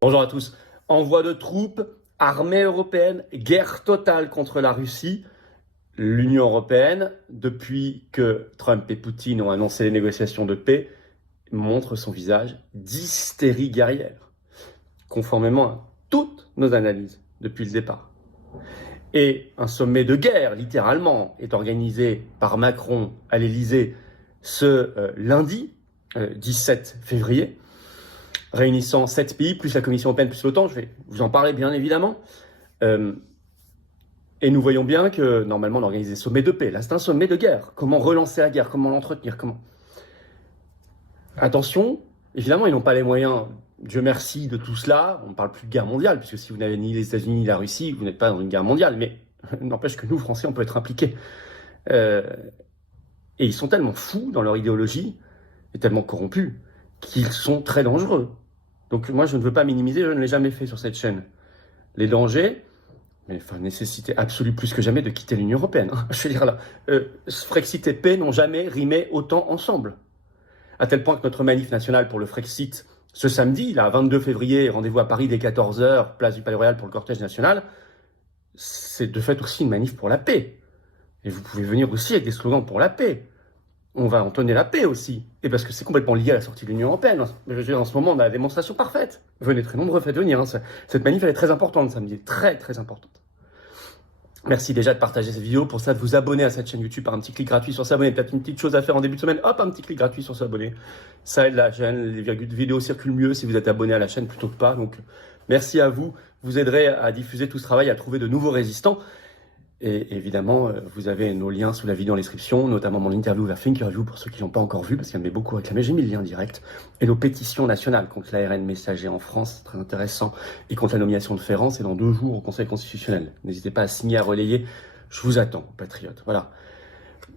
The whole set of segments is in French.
Bonjour à tous. Envoi de troupes, armée européenne, guerre totale contre la Russie. L'Union européenne, depuis que Trump et Poutine ont annoncé les négociations de paix, montre son visage d'hystérie guerrière, conformément à toutes nos analyses depuis le départ. Et un sommet de guerre, littéralement, est organisé par Macron à l'Élysée ce lundi, 17 février, réunissant 7 pays, plus la Commission européenne, plus l'OTAN. Je vais vous en parler bien évidemment. Et nous voyons bien que normalement on organise des sommets de paix. Là, c'est un sommet de guerre. Comment relancer la guerre? Comment l'entretenir? Comment? Attention, évidemment, ils n'ont pas les moyens, Dieu merci, de tout cela. On ne parle plus de guerre mondiale, puisque si vous n'avez ni les États-Unis ni la Russie, vous n'êtes pas dans une guerre mondiale. Mais n'empêche que nous, Français, on peut être impliqués. Et ils sont tellement fous dans leur idéologie, et tellement corrompus, qu'ils sont très dangereux. Donc moi, je ne veux pas minimiser, je ne l'ai jamais fait sur cette chaîne. Les dangers, mais nécessité absolue plus que jamais de quitter l'Union européenne. Je veux dire là, Frexit et paix n'ont jamais rimé autant ensemble. À tel point que notre manif national pour le Frexit, ce samedi, là, 22 février, rendez-vous à Paris dès 14h, place du Palais Royal pour le cortège national, c'est de fait aussi une manif pour la paix. Et vous pouvez venir aussi avec des slogans pour la paix. On va entonner la paix aussi. Et parce que c'est complètement lié à la sortie de l'Union européenne. Je veux dire, en ce moment, on a la démonstration parfaite. Venez très nombreux, faites venir. Cette manif, elle est très importante samedi. Très, très importante. Merci déjà de partager cette vidéo. Pour ça, de vous abonner à cette chaîne YouTube par un petit clic gratuit sur s'abonner. Peut-être une petite chose à faire en début de semaine. Hop, un petit clic gratuit sur s'abonner. Ça aide la chaîne. Les vidéos circulent mieux si vous êtes abonné à la chaîne plutôt que pas. Donc, merci à vous. Vous aiderez à diffuser tout ce travail, à trouver de nouveaux résistants. Et évidemment, vous avez nos liens sous la vidéo en description, notamment mon interview vers Thinkerview pour ceux qui ne l'ont pas encore vu, parce qu'il y en avait beaucoup réclamé. J'ai mis le lien direct. Et nos pétitions nationales contre l'ARN messager en France, très intéressant, et contre la nomination de Ferrand, c'est dans 2 jours au Conseil constitutionnel. N'hésitez pas à signer, à relayer. Je vous attends, patriotes. Voilà.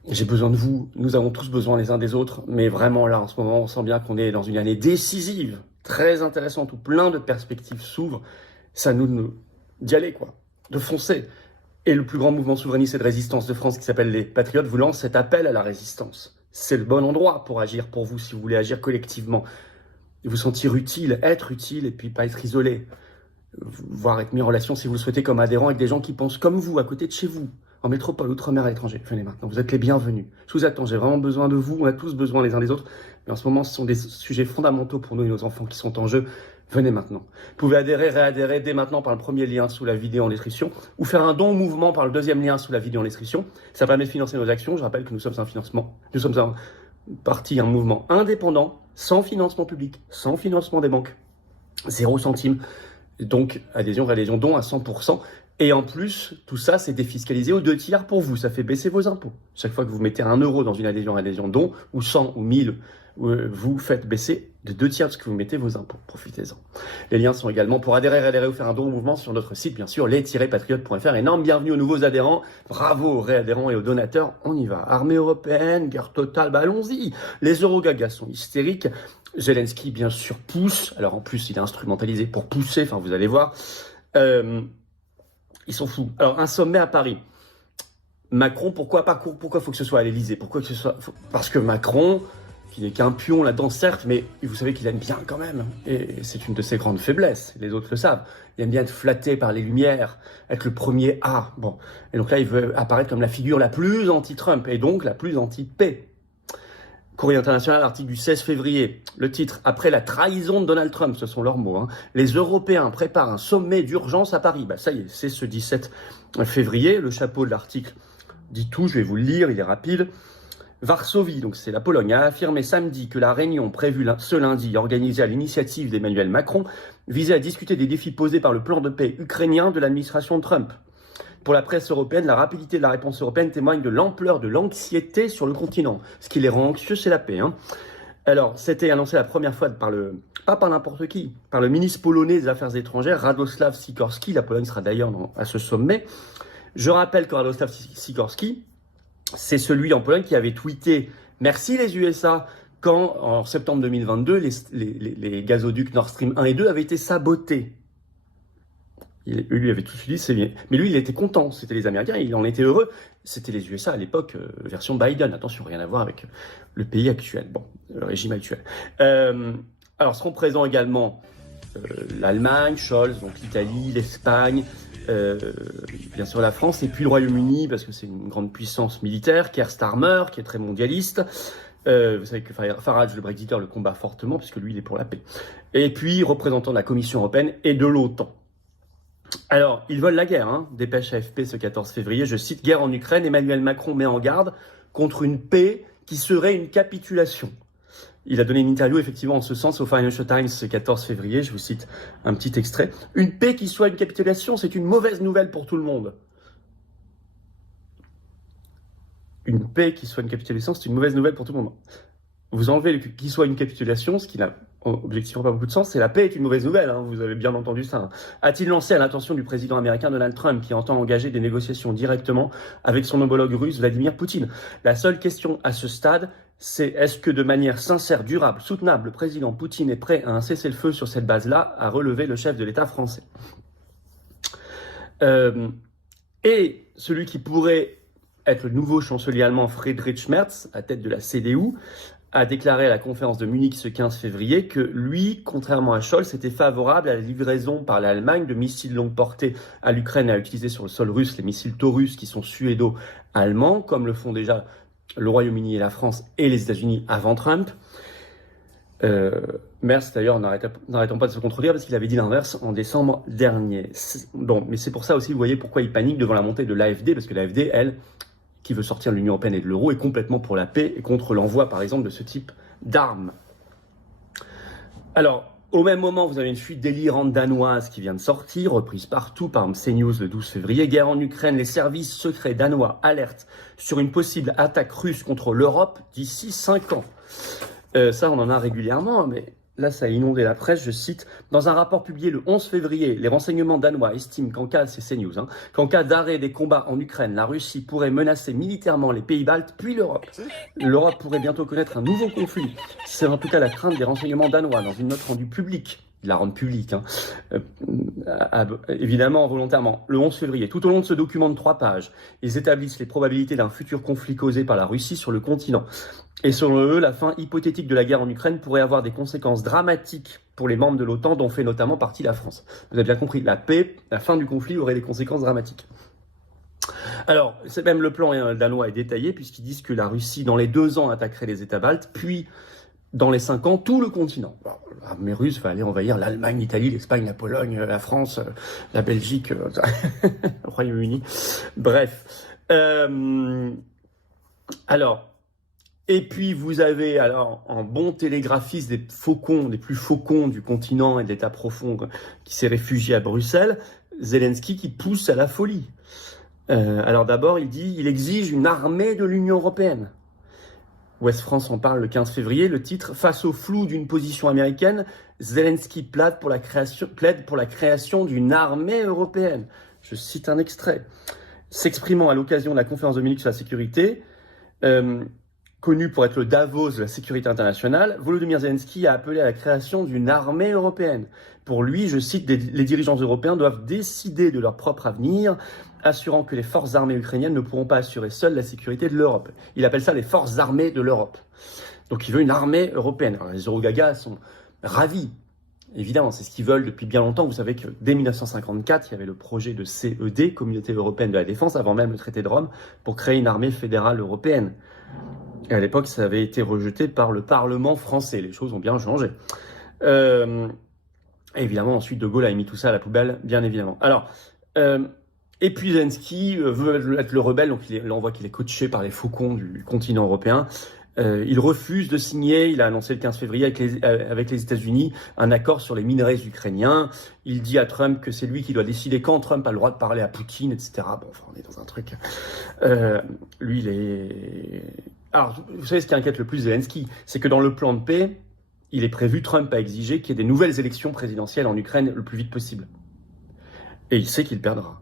J'ai besoin de vous. Nous avons tous besoin les uns des autres. Mais vraiment, là, en ce moment, on sent bien qu'on est dans une année décisive, très intéressante, où plein de perspectives s'ouvrent. Ça nous d'y aller, quoi. De foncer. Et le plus grand mouvement souverainiste et de résistance de France, qui s'appelle les Patriotes, vous lance cet appel à la résistance. C'est le bon endroit pour agir pour vous, si vous voulez agir collectivement. Vous sentir utile, être utile, et puis pas être isolé. Voire être mis en relation, si vous le souhaitez, comme adhérent avec des gens qui pensent comme vous, à côté de chez vous, en métropole, outre-mer, à l'étranger. Venez maintenant, vous êtes les bienvenus. Je vous attends, j'ai vraiment besoin de vous, on a tous besoin les uns des autres. Mais en ce moment, ce sont des sujets fondamentaux pour nous et nos enfants qui sont en jeu. Venez maintenant. Vous pouvez adhérer, réadhérer dès maintenant par le premier lien sous la vidéo en description ou faire un don au mouvement par le deuxième lien sous la vidéo en description. Ça permet de financer nos actions. Je rappelle que nous sommes un mouvement indépendant, sans financement public, sans financement des banques, 0 centime. Donc, adhésion, réadhésion, don à 100%. Et en plus, tout ça, c'est défiscalisé aux 2 tiers pour vous. Ça fait baisser vos impôts. Chaque fois que vous mettez 1 euro dans une adhésion, réadhésion, don, ou 100 ou 1000, vous faites baisser de 2 tiers de ce que vous mettez vos impôts. Profitez-en. Les liens sont également pour adhérer, réadhérer ou faire un don au mouvement sur notre site, bien sûr, les-patriotes.fr. Énorme bienvenue aux nouveaux adhérents. Bravo aux réadhérents et aux donateurs. On y va. Armée européenne, guerre totale, allons-y. Les eurogagas sont hystériques. Zelensky, bien sûr, pousse. Alors, en plus, il est instrumentalisé pour pousser. Enfin, vous allez voir. Ils sont fous. Alors, un sommet à Paris. Macron, pourquoi faut que ce soit à l'Élysée? Parce que Macron, qui n'est qu'un pion là-dedans, certes, mais vous savez qu'il aime bien quand même. Et c'est une de ses grandes faiblesses. Les autres le savent. Il aime bien être flatté par les lumières, être le premier A. Bon. Et donc là, il veut apparaître comme la figure la plus anti-Trump et donc la plus anti-paix. Courrier international, article du 16 février. Le titre, après la trahison de Donald Trump, ce sont leurs mots, hein. Les Européens préparent un sommet d'urgence à Paris. Bah, ça y est, c'est ce 17 février. Le chapeau de l'article dit tout, je vais vous le lire, il est rapide. Varsovie, donc c'est la Pologne, a affirmé samedi que la réunion prévue ce lundi, organisée à l'initiative d'Emmanuel Macron, visait à discuter des défis posés par le plan de paix ukrainien de l'administration de Trump. Pour la presse européenne, la rapidité de la réponse européenne témoigne de l'ampleur de l'anxiété sur le continent. Ce qui les rend anxieux, c'est la paix, hein. Alors, c'était annoncé la première fois pas par n'importe qui, par le ministre polonais des Affaires étrangères, Radosław Sikorski. La Pologne sera d'ailleurs à ce sommet. Je rappelle que Radosław Sikorski, c'est celui en Pologne qui avait tweeté « Merci les USA » quand, en septembre 2022, les gazoducs Nord Stream 1 et 2 avaient été sabotés. Lui avait tout dit, c'est bien. Mais lui, il était content. C'était les Américains, il en était heureux. C'était les USA à l'époque, version Biden. Attention, rien à voir avec le pays actuel. Bon, le régime actuel. Alors, seront présents également l'Allemagne, Scholz, donc l'Italie, l'Espagne, bien sûr la France, et puis le Royaume-Uni, parce que c'est une grande puissance militaire, Keir Starmer, qui est très mondialiste. Vous savez que Farage, le Brexiteur, le combat fortement, puisque lui, il est pour la paix. Et puis, représentant de la Commission européenne et de l'OTAN. Alors, ils veulent la guerre, hein. Dépêche AFP ce 14 février, je cite, « Guerre en Ukraine, Emmanuel Macron met en garde contre une paix qui serait une capitulation ». Il a donné une interview effectivement en ce sens au Financial Times ce 14 février, je vous cite un petit extrait. « Une paix qui soit une capitulation, c'est une mauvaise nouvelle pour tout le monde. » Une paix qui soit une capitulation, c'est une mauvaise nouvelle pour tout le monde. Vous enlevez qui soit une capitulation, ce qui n'a objectivement pas beaucoup de sens, c'est la paix est une mauvaise nouvelle, hein, vous avez bien entendu ça. Hein. A-t-il lancé à l'intention du président américain Donald Trump qui entend engager des négociations directement avec son homologue russe Vladimir Poutine? La seule question à ce stade, c'est est-ce que de manière sincère, durable, soutenable, le président Poutine est prêt à un cessez-le-feu sur cette base-là, à relever le chef de l'État français? Et celui qui pourrait être le nouveau chancelier allemand Friedrich Merz, à tête de la CDU, a déclaré à la conférence de Munich ce 15 février que lui, contrairement à Scholz, était favorable à la livraison par l'Allemagne de missiles longue portée à l'Ukraine et à utiliser sur le sol russe les missiles Taurus qui sont suédo-allemands, comme le font déjà le Royaume-Uni et la France et les États-Unis avant Trump. Merz, d'ailleurs, n'arrêtons pas de se contredire parce qu'il avait dit l'inverse en décembre dernier. Bon, mais c'est pour ça aussi, vous voyez pourquoi il panique devant la montée de l'AfD, parce que l'AfD, elle, qui veut sortir de l'Union européenne et de l'euro, est complètement pour la paix et contre l'envoi, par exemple, de ce type d'armes. Alors, au même moment, vous avez une fuite délirante danoise qui vient de sortir, reprise partout par CNews le 12 février. Guerre en Ukraine, les services secrets danois alertent sur une possible attaque russe contre l'Europe d'ici 5 ans. Ça, on en a régulièrement, mais là, ça a inondé la presse. Je cite, dans un rapport publié le 11 février, les renseignements danois estiment qu'en cas, c'est CNews, hein, qu'en cas d'arrêt des combats en Ukraine, la Russie pourrait menacer militairement les pays baltes, puis l'Europe. L'Europe pourrait bientôt connaître un nouveau conflit. C'est en tout cas la crainte des renseignements danois dans une note rendue publique. Ils la rendent publique, hein. Évidemment, volontairement. Le 11 février, tout au long de ce document de 3 pages, ils établissent les probabilités d'un futur conflit causé par la Russie sur le continent. Et selon eux, la fin hypothétique de la guerre en Ukraine pourrait avoir des conséquences dramatiques pour les membres de l'OTAN, dont fait notamment partie la France. Vous avez bien compris, la paix, la fin du conflit aurait des conséquences dramatiques. Alors, c'est même le plan danois est détaillé, puisqu'ils disent que la Russie, dans les 2 ans, attaquerait les États baltes, puis, dans les 5 ans, tout le continent. L'armée russe va aller envahir l'Allemagne, l'Italie, l'Espagne, la Pologne, la France, la Belgique, le Royaume-Uni. Bref. Alors... Et puis, vous avez alors un bon télégraphiste des plus faucons du continent et de l'État profond qui s'est réfugié à Bruxelles, Zelensky, qui pousse à la folie. Alors d'abord, il exige une armée de l'Union européenne. Ouest France en parle le 15 février, le titre « Face au flou d'une position américaine, Zelensky plaide pour la création d'une armée européenne ». Je cite un extrait. S'exprimant à l'occasion de la conférence de Munich sur la sécurité, connu pour être le Davos de la sécurité internationale, Volodymyr Zelensky a appelé à la création d'une armée européenne. Pour lui, je cite, les dirigeants européens doivent décider de leur propre avenir, assurant que les forces armées ukrainiennes ne pourront pas assurer seules la sécurité de l'Europe. Il appelle ça les forces armées de l'Europe. Donc il veut une armée européenne. Alors, les Eurogagas sont ravis. Évidemment, c'est ce qu'ils veulent depuis bien longtemps. Vous savez que dès 1954, il y avait le projet de CED, Communauté européenne de la défense, avant même le traité de Rome, pour créer une armée fédérale européenne. Et à l'époque, ça avait été rejeté par le Parlement français. Les choses ont bien changé. Évidemment, ensuite, De Gaulle a mis tout ça à la poubelle, bien évidemment. Alors, et puis Zelensky veut être le rebelle, donc là on voit qu'il est coaché par les faucons du continent européen. Il refuse de signer, il a annoncé le 15 février avec les États-Unis un accord sur les minerais ukrainiens. Il dit à Trump que c'est lui qui doit décider quand Trump a le droit de parler à Poutine, etc. Bon, enfin, on est dans un truc... lui, il est... Alors, vous savez ce qui inquiète le plus Zelensky, c'est que dans le plan de paix, il est prévu, Trump a exigé qu'il y ait des nouvelles élections présidentielles en Ukraine le plus vite possible. Et il sait qu'il perdra,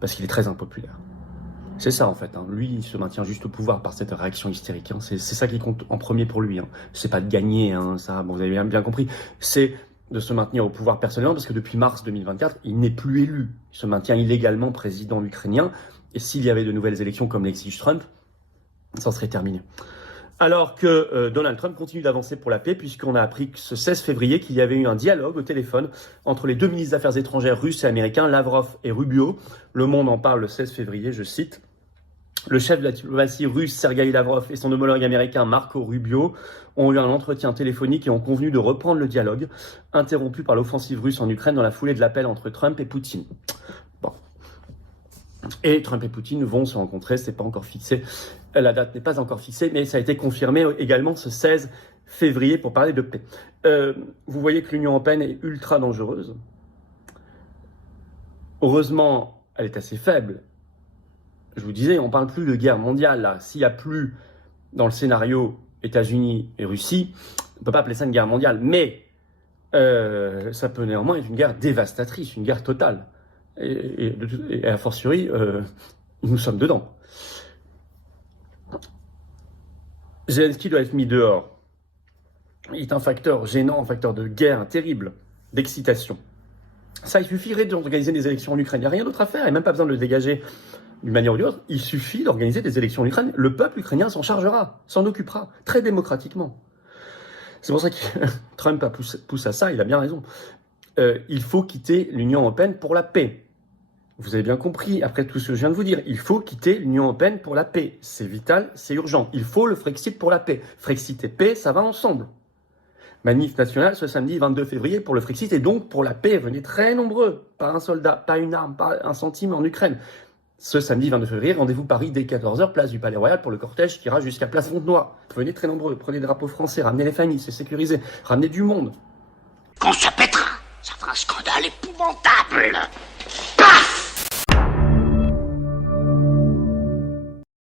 parce qu'il est très impopulaire. C'est ça en fait, hein. Lui il se maintient juste au pouvoir par cette réaction hystérique, hein. C'est ça qui compte en premier pour lui, hein. C'est pas de gagner, hein, ça, bon, vous avez bien compris, c'est de se maintenir au pouvoir personnellement, parce que depuis mars 2024, il n'est plus élu, il se maintient illégalement président ukrainien, et s'il y avait de nouvelles élections comme l'exige Trump, ça serait terminé. Alors que Donald Trump continue d'avancer pour la paix, puisqu'on a appris que ce 16 février qu'il y avait eu un dialogue au téléphone entre les deux ministres des Affaires étrangères russes et américains, Lavrov et Rubio. Le Monde en parle le 16 février, je cite. Le chef de la diplomatie russe, Sergueï Lavrov, et son homologue américain, Marco Rubio, ont eu un entretien téléphonique et ont convenu de reprendre le dialogue, interrompu par l'offensive russe en Ukraine dans la foulée de l'appel entre Trump et Poutine. Bon. Et Trump et Poutine vont se rencontrer, c'est pas encore fixé. La date n'est pas encore fixée, mais ça a été confirmé également ce 16 février pour parler de paix. Vous voyez que l'Union européenne est ultra dangereuse. Heureusement, elle est assez faible. Je vous disais, on ne parle plus de guerre mondiale, là. S'il n'y a plus, dans le scénario, États-Unis et Russie, on ne peut pas appeler ça une guerre mondiale. Mais ça peut néanmoins être une guerre dévastatrice, une guerre totale. Et a fortiori, nous sommes dedans. Zelensky doit être mis dehors. Il est un facteur gênant, un facteur de guerre terrible, d'excitation. Ça, il suffirait d'organiser des élections en Ukraine. Il n'y a rien d'autre à faire. Il n'y a même pas besoin de le dégager d'une manière ou d'une autre. Il suffit d'organiser des élections en Ukraine. Le peuple ukrainien s'en chargera, s'en occupera, très démocratiquement. C'est pour ça que Trump pousse à ça, il a bien raison. Il faut quitter l'Union européenne pour la paix. Vous avez bien compris, après tout ce que je viens de vous dire, il faut quitter l'Union européenne pour la paix. C'est vital, c'est urgent. Il faut le Frexit pour la paix. Frexit et paix, ça va ensemble. Manif nationale ce samedi 22 février pour le Frexit et donc pour la paix. Venez très nombreux, pas un soldat, pas une arme, pas un centime en Ukraine. Ce samedi 22 février, rendez-vous Paris dès 14h, place du Palais Royal pour le cortège qui ira jusqu'à place Fontenoy. Venez très nombreux, prenez des drapeaux français, ramenez les familles, c'est sécurisé, ramenez du monde. Quand ça pètera, ça fera un scandale épouvantable.